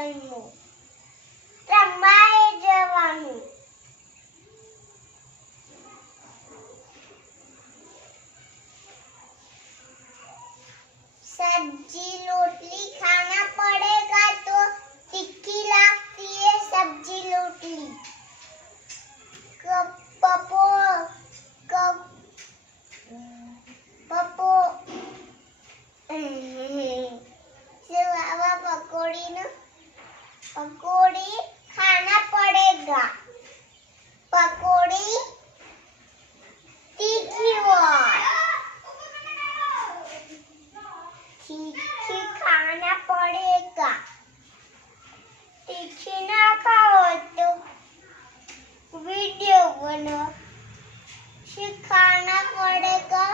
પતંગો રમાએ જવાનું सब्जी रोटली खाना पड़ेगा तो तीखी लगती है सब्जी रोटली पपो पपो सिवा पकोड़ी खाना पड़ेगा पकोड़ी तीखी तीखी खाना पड़ेगा तीखी ना खाओ तो वीडियो बनो सिखाना पड़ेगा